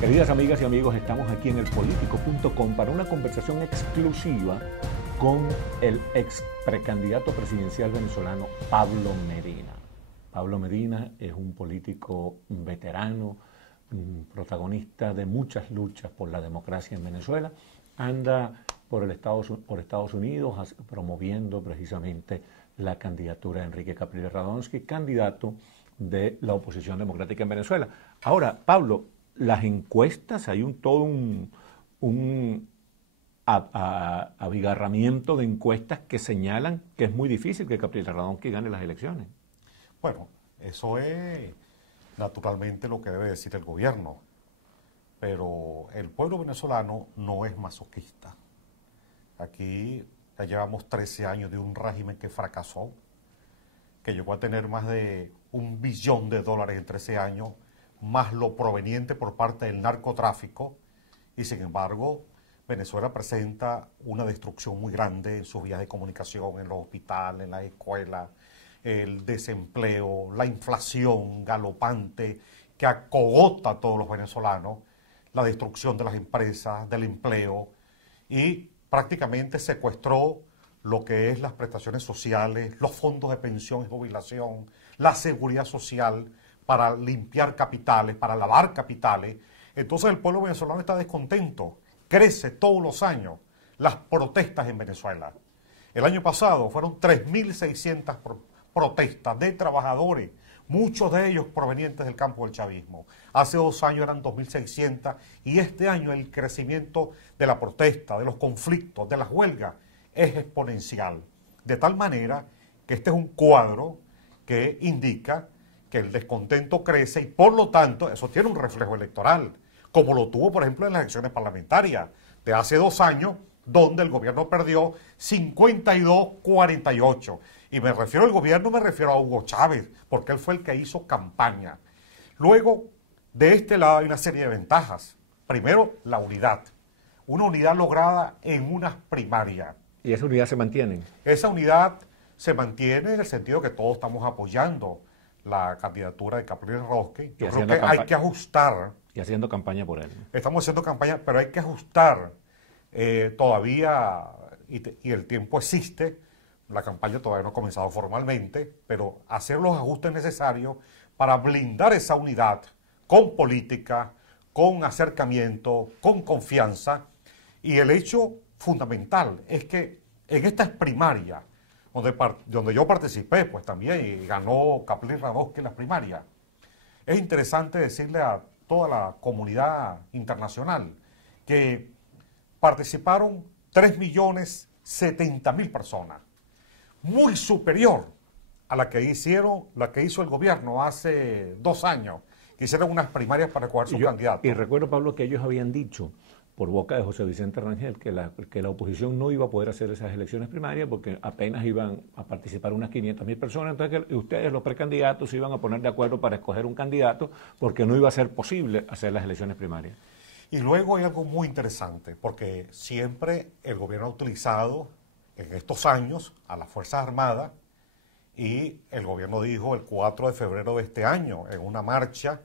Queridas amigas y amigos, estamos aquí en elpolitico.com para una conversación exclusiva con el ex precandidato presidencial venezolano Pablo Medina. Pablo Medina es un político veterano, protagonista de muchas luchas por la democracia en Venezuela. Anda por Estados Unidos promoviendo precisamente la candidatura de Enrique Capriles Radonsky, candidato de la oposición democrática en Venezuela. Ahora, Pablo, las encuestas, hay todo un abigarramiento de encuestas que señalan que es muy difícil que Capriles Radonsky gane las elecciones. Bueno, eso es naturalmente lo que debe decir el gobierno, pero el pueblo venezolano no es masoquista. Aquí ya llevamos 13 años de un régimen que fracasó, que llegó a tener más de $1 billón en 13 años, más lo proveniente por parte del narcotráfico, y sin embargo Venezuela presenta una destrucción muy grande en sus vías de comunicación, en los hospitales, en las escuelas, el desempleo, la inflación galopante que acogota a todos los venezolanos, la destrucción de las empresas, del empleo, y prácticamente secuestró lo que es las prestaciones sociales, los fondos de pensión y jubilación, la seguridad social, para limpiar capitales, para lavar capitales. Entonces el pueblo venezolano está descontento, crece todos los años las protestas en Venezuela. El año pasado fueron 3.600 protestas de trabajadores, muchos de ellos provenientes del campo del chavismo. Hace 2 años eran 2.600 y este año el crecimiento de la protesta, de los conflictos, de las huelgas es exponencial. De tal manera que este es un cuadro que indica que el descontento crece y por lo tanto eso tiene un reflejo electoral, como lo tuvo por ejemplo en las elecciones parlamentarias de hace 2 años, donde el gobierno perdió 52-48. Y me refiero al gobierno, me refiero a Hugo Chávez, porque él fue el que hizo campaña. Luego, de este lado hay una serie de ventajas. Primero, la unidad. Una unidad lograda en unas primarias. ¿Y esa unidad se mantiene? Esa unidad se mantiene en el sentido que todos estamos apoyando la candidatura de Capriles Radonsky. Yo creo que hay que ajustar. Y haciendo campaña por él. Estamos haciendo campaña, pero hay que ajustar todavía, y el tiempo existe. La campaña todavía no ha comenzado formalmente, pero hacer los ajustes necesarios para blindar esa unidad con política, con acercamiento, con confianza. Y el hecho fundamental es que en estas primarias, donde yo participé, pues también, y ganó Capriles Radonsky en las primarias, es interesante decirle a toda la comunidad internacional que participaron 3.070.000 personas, muy superior a la que hizo el gobierno hace 2 años, que hicieron unas primarias para escoger su candidato. Y recuerdo, Pablo, que ellos habían dicho por boca de José Vicente Rangel que la oposición no iba a poder hacer esas elecciones primarias porque apenas iban a participar unas 500.000 personas, entonces que ustedes, los precandidatos, se iban a poner de acuerdo para escoger un candidato porque no iba a ser posible hacer las elecciones primarias. Y luego hay algo muy interesante, porque siempre el gobierno ha utilizado en estos años a las Fuerzas Armadas, y el gobierno dijo el 4 de febrero de este año, en una marcha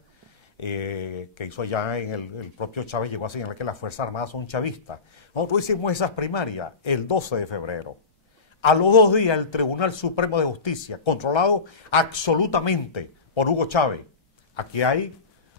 que hizo allá en el propio Chávez, llegó a señalar que las Fuerzas Armadas son chavistas. Nosotros hicimos esas primarias el 12 de febrero. A los 2 días el Tribunal Supremo de Justicia, controlado absolutamente por Hugo Chávez. Aquí hay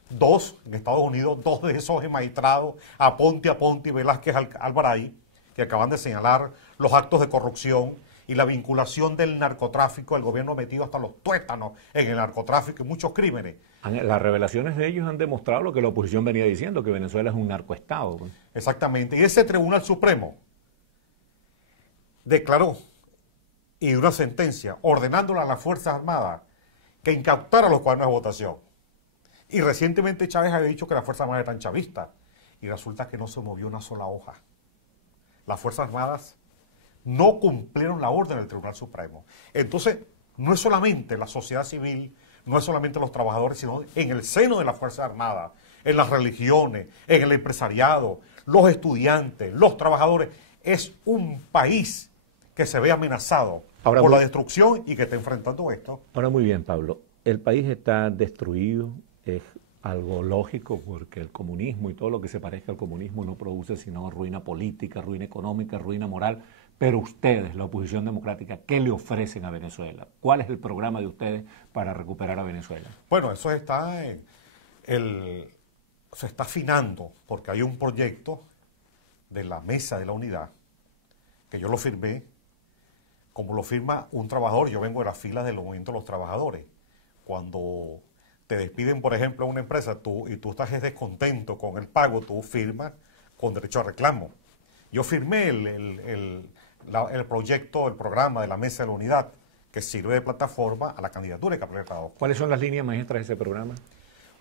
en Estados Unidos, 2 de esos magistrados, Aponte y Velázquez Alvaray, que acaban de señalar los actos de corrupción y la vinculación del narcotráfico, el gobierno metido hasta los tuétanos en el narcotráfico y muchos crímenes. Las revelaciones de ellos han demostrado lo que la oposición venía diciendo, que Venezuela es un narcoestado. Exactamente, y ese Tribunal Supremo declaró, y dio una sentencia, ordenándole a las Fuerzas Armadas que incautara los cuadernos de votación. Y recientemente Chávez había dicho que las Fuerzas Armadas eran chavistas, y resulta que no se movió una sola hoja. Las Fuerzas Armadas no cumplieron la orden del Tribunal Supremo. Entonces, no es solamente la sociedad civil, no es solamente los trabajadores, sino en el seno de las Fuerzas Armadas, en las religiones, en el empresariado, los estudiantes, los trabajadores. Es un país que se ve amenazado por la destrucción y que está enfrentando esto. Ahora, muy bien, Pablo. El país está destruido, algo lógico, porque el comunismo y todo lo que se parezca al comunismo no produce sino ruina política, ruina económica, ruina moral. Pero ustedes, la oposición democrática, ¿qué le ofrecen a Venezuela? ¿Cuál es el programa de ustedes para recuperar a Venezuela? Bueno, eso está se está afinando, porque hay un proyecto de la Mesa de la Unidad, que yo lo firmé, como lo firma un trabajador. Yo vengo de las filas del movimiento de los trabajadores. Cuando te despiden, por ejemplo, en una empresa y tú estás descontento con el pago, tú firmas con derecho a reclamo. Yo firmé el proyecto, el programa de la Mesa de la Unidad, que sirve de plataforma a la candidatura que ha presentado. ¿Cuáles son las líneas maestras de ese programa?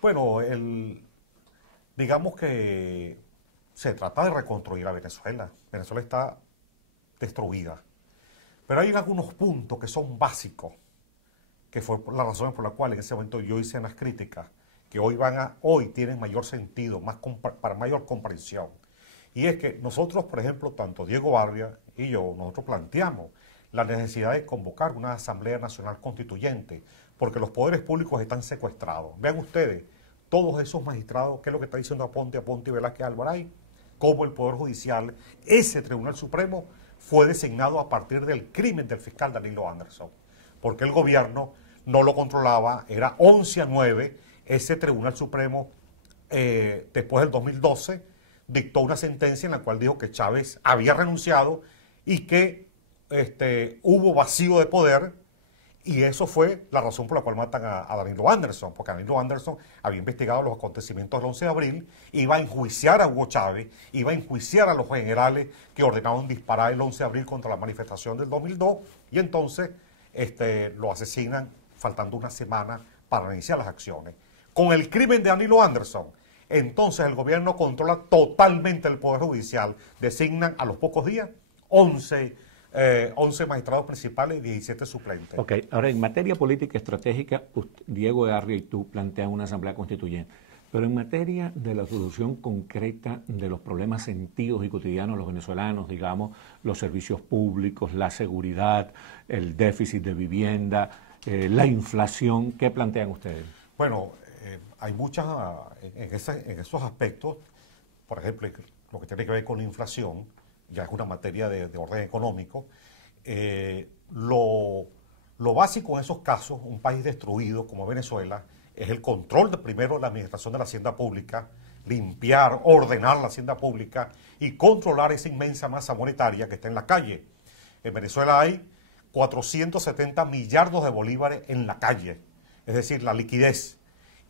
Bueno, digamos que se trata de reconstruir a Venezuela. Venezuela está destruida. Pero hay algunos puntos que son básicos, que fue las razones por las cuales en ese momento yo hice unas críticas, que hoy tienen mayor sentido, para mayor comprensión. Y es que nosotros, por ejemplo, tanto Diego Barria y yo, nosotros planteamos la necesidad de convocar una Asamblea Nacional Constituyente, porque los poderes públicos están secuestrados. Vean ustedes, todos esos magistrados, ¿qué es lo que está diciendo Aponte y Velázquez Alvaray? Cómo el Poder Judicial, ese Tribunal Supremo, fue designado a partir del crimen del fiscal Danilo Anderson, porque el gobierno no lo controlaba, era 11-9, ese Tribunal Supremo, después del 2012, dictó una sentencia en la cual dijo que Chávez había renunciado y que hubo vacío de poder, y eso fue la razón por la cual matan a Danilo Anderson, porque Danilo Anderson había investigado los acontecimientos del 11 de abril, iba a enjuiciar a Hugo Chávez, iba a enjuiciar a los generales que ordenaron disparar el 11 de abril contra la manifestación del 2002, y entonces lo asesinan faltando una semana para iniciar las acciones. Con el crimen de Danilo Anderson, entonces el gobierno controla totalmente el Poder Judicial, designan a los pocos días 11 magistrados principales y 17 suplentes. Ok, ahora en materia política estratégica, Diego Barria y tú plantean una asamblea constituyente, pero en materia de la solución concreta de los problemas sentidos y cotidianos de los venezolanos, digamos, los servicios públicos, la seguridad, el déficit de vivienda, la inflación, ¿qué plantean ustedes? Bueno, hay muchas, en esos aspectos, por ejemplo, lo que tiene que ver con la inflación, ya es una materia de orden económico. Lo básico en esos casos, un país destruido como Venezuela, es el control primero de la administración de la hacienda pública, limpiar, ordenar la hacienda pública y controlar esa inmensa masa monetaria que está en la calle. En Venezuela hay 470 millardos de bolívares en la calle, es decir, la liquidez.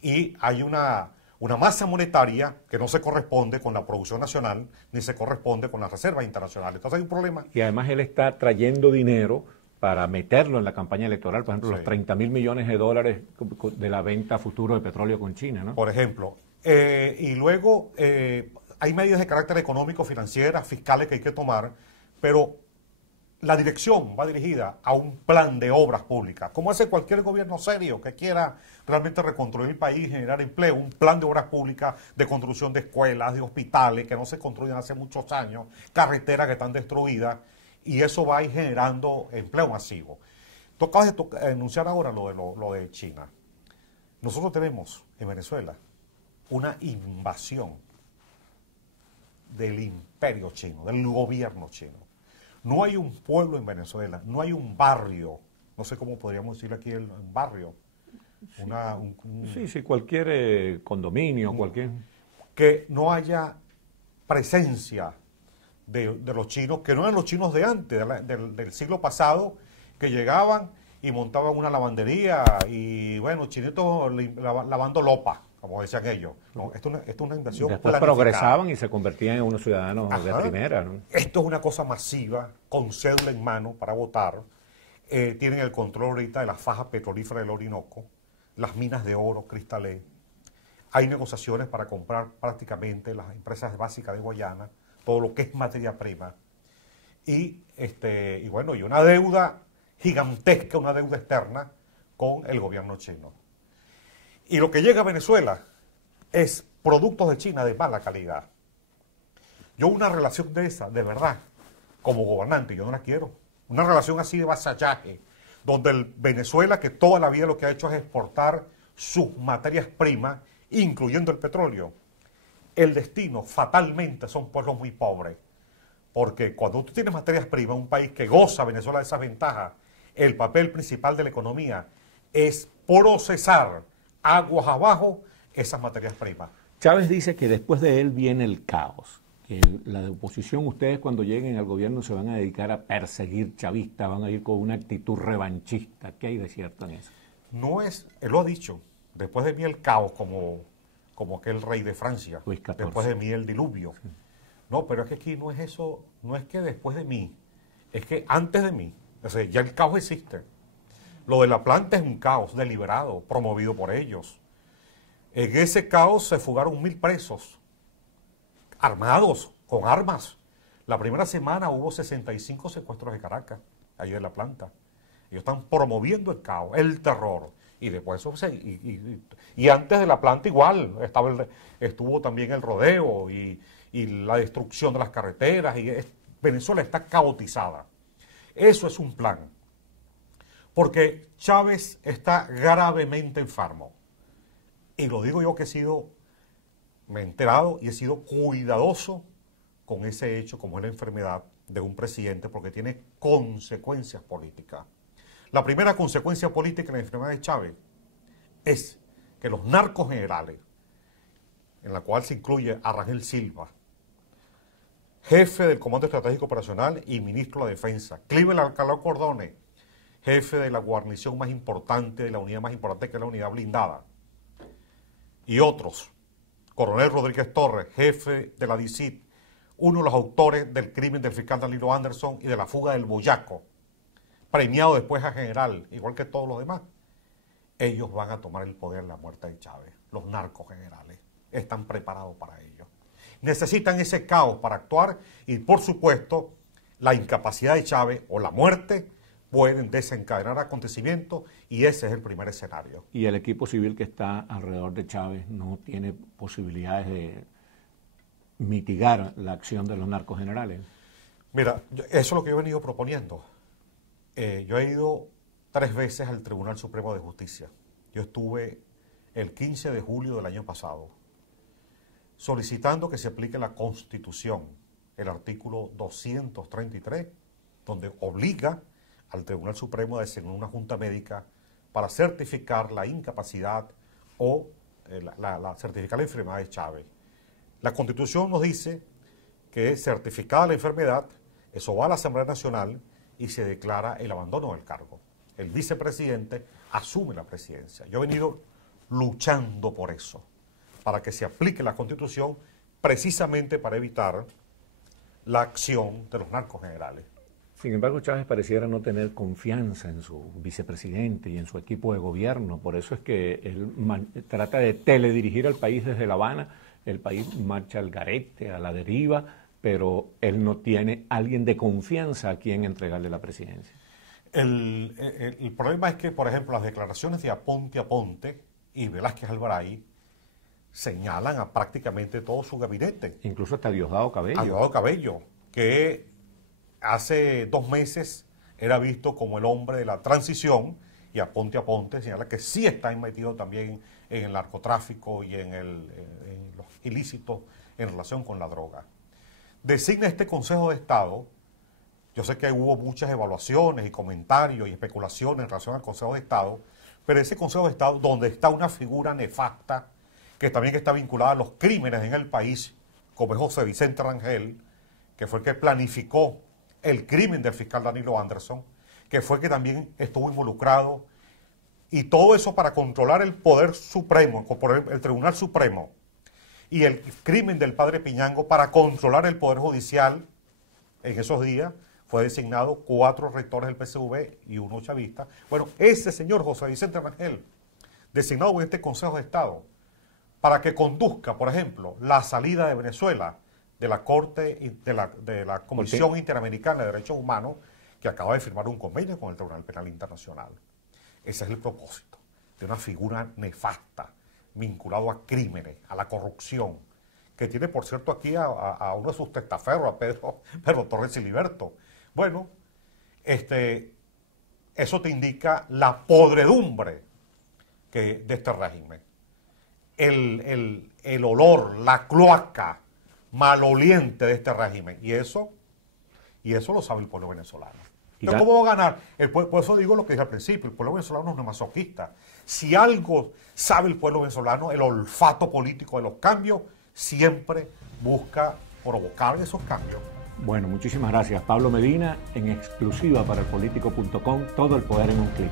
Y hay una masa monetaria que no se corresponde con la producción nacional ni se corresponde con las reservas internacionales. Entonces hay un problema. Y además él está trayendo dinero para meterlo en la campaña electoral, por ejemplo, sí, los 30.000 millones de dólares de la venta futuro de petróleo con China, ¿no? Por ejemplo. Y luego hay medidas de carácter económico, financieras, fiscales que hay que tomar, pero la dirección va dirigida a un plan de obras públicas, como hace cualquier gobierno serio que quiera realmente reconstruir el país, generar empleo, un plan de obras públicas de construcción de escuelas, de hospitales que no se construyen hace muchos años, carreteras que están destruidas, y eso va a ir generando empleo masivo. Tú acabas de anunciar ahora lo de China. Nosotros tenemos en Venezuela una invasión del imperio chino, del gobierno chino. No hay un pueblo en Venezuela, no hay un barrio, no sé cómo podríamos decirle aquí un barrio. Sí, cualquier condominio, cualquier... Que no haya presencia de los chinos, que no eran los chinos de antes, del siglo pasado, que llegaban y montaban una lavandería y, bueno, chinitos lavando lopa, como decían ellos. No, esto es una inversión después progresaban y se convertían en unos ciudadanos de primera, ¿no? Esto es una cosa masiva, con cédula en mano para votar. Tienen el control ahorita de las fajas petrolíferas del Orinoco, las minas de oro, Cristalé. Hay negociaciones para comprar prácticamente las empresas básicas de Guayana, todo lo que es materia prima. Y bueno, y una deuda gigantesca, una deuda externa con el gobierno chino. Y lo que llega a Venezuela es productos de China de mala calidad. Yo una relación de esa, de verdad, como gobernante, yo no la quiero. Una relación así de vasallaje, donde el Venezuela, que toda la vida lo que ha hecho es exportar sus materias primas incluyendo el petróleo, el destino fatalmente son pueblos muy pobres. Porque cuando tú tienes materias primas, un país que goza, Venezuela, de esas ventajas, el papel principal de la economía es procesar aguas abajo esas materias primas. Chávez dice que después de él viene el caos, que la oposición, ustedes cuando lleguen al gobierno se van a dedicar a perseguir chavistas, van a ir con una actitud revanchista. ¿Qué hay de cierto en eso? No es, él lo ha dicho, después de mí el caos, como aquel rey de Francia, Luis XIV. Después de mí el diluvio. Sí. No, pero es que aquí no es eso, no es que después de mí, es que antes de mí, o sea, ya el caos existe. Lo de la planta es un caos deliberado, promovido por ellos. En ese caos se fugaron 1000 presos, armados, con armas. La primera semana hubo 65 secuestros de Caracas, ahí en la planta. Ellos están promoviendo el caos, el terror. Y después eso y antes de la planta igual, estuvo también el rodeo y la destrucción de las carreteras. Venezuela está caotizada. Eso es un plan. Porque Chávez está gravemente enfermo. Y lo digo yo que me he enterado y he sido cuidadoso con ese hecho, como es la enfermedad de un presidente, porque tiene consecuencias políticas. La primera consecuencia política de la enfermedad de Chávez es que los narcos generales, en la cual se incluye a Rangel Silva, jefe del Comando Estratégico Operacional y ministro de la Defensa, Clivel Alcalá Cordones, jefe de la guarnición más importante, de la unidad más importante, que es la unidad blindada, y otros, Coronel Rodríguez Torres, jefe de la DICIT, uno de los autores del crimen del fiscal Danilo Anderson y de la fuga del Boyaco, premiado después a general, igual que todos los demás. Ellos van a tomar el poder en la muerte de Chávez. Los narcos generales están preparados para ello. Necesitan ese caos para actuar y, por supuesto, la incapacidad de Chávez o la muerte pueden desencadenar acontecimientos y ese es el primer escenario. ¿Y el equipo civil que está alrededor de Chávez no tiene posibilidades de mitigar la acción de los narcos generales? Mira, eso es lo que yo he venido proponiendo. Yo he ido 3 veces al Tribunal Supremo de Justicia. Yo estuve el 15 de julio del año pasado solicitando que se aplique la Constitución, el artículo 233, donde obliga al Tribunal Supremo a designar una junta médica para certificar la incapacidad o certificar la enfermedad de Chávez. La Constitución nos dice que certificada la enfermedad, eso va a la Asamblea Nacional y se declara el abandono del cargo. El vicepresidente asume la presidencia. Yo he venido luchando por eso, para que se aplique la Constitución precisamente para evitar la acción de los narcos generales. Sin embargo, Chávez pareciera no tener confianza en su vicepresidente y en su equipo de gobierno. Por eso es que él trata de teledirigir al país desde La Habana. El país marcha al garete, a la deriva, pero él no tiene alguien de confianza a quien entregarle la presidencia. El problema es que, por ejemplo, las declaraciones de Aponte y Velázquez Alvaray señalan a prácticamente todo su gabinete. Incluso hasta Diosdado Cabello. A Diosdado Cabello, que hace 2 meses era visto como el hombre de la transición, y Aponte señala que sí está metido también en el narcotráfico y en los ilícitos en relación con la droga. Designa este Consejo de Estado. Yo sé que hubo muchas evaluaciones y comentarios y especulaciones en relación al Consejo de Estado, pero ese Consejo de Estado, donde está una figura nefasta, que también está vinculada a los crímenes en el país, como es José Vicente Rangel, que fue el que planificó el crimen del fiscal Danilo Anderson, que fue el que también estuvo involucrado, y todo eso para controlar el Poder Supremo, el Tribunal Supremo, y el crimen del padre Piñango para controlar el Poder Judicial. En esos días fue designado 4 rectores del PSV y 1 chavista. Bueno, ese señor José Vicente Rangel, designado en este Consejo de Estado, para que conduzca, por ejemplo, la salida de Venezuela de la Corte, de la Comisión Interamericana de Derechos Humanos, que acaba de firmar un convenio con el Tribunal Penal Internacional. Ese es el propósito de una figura nefasta, vinculado a crímenes, a la corrupción, que tiene, por cierto, aquí a uno de sus testaferros, a Pedro Torres Siliberto. Bueno, eso te indica la podredumbre de este régimen. el olor, la cloaca maloliente de este régimen. Y eso lo sabe el pueblo venezolano. Entonces, ¿cómo va a ganar? Por eso digo lo que dije al principio, el pueblo venezolano no es masoquista. Si algo sabe el pueblo venezolano, el olfato político de los cambios, siempre busca provocar esos cambios. Bueno, muchísimas gracias. Pablo Medina, en exclusiva para elpolitico.com, todo el poder en un clic.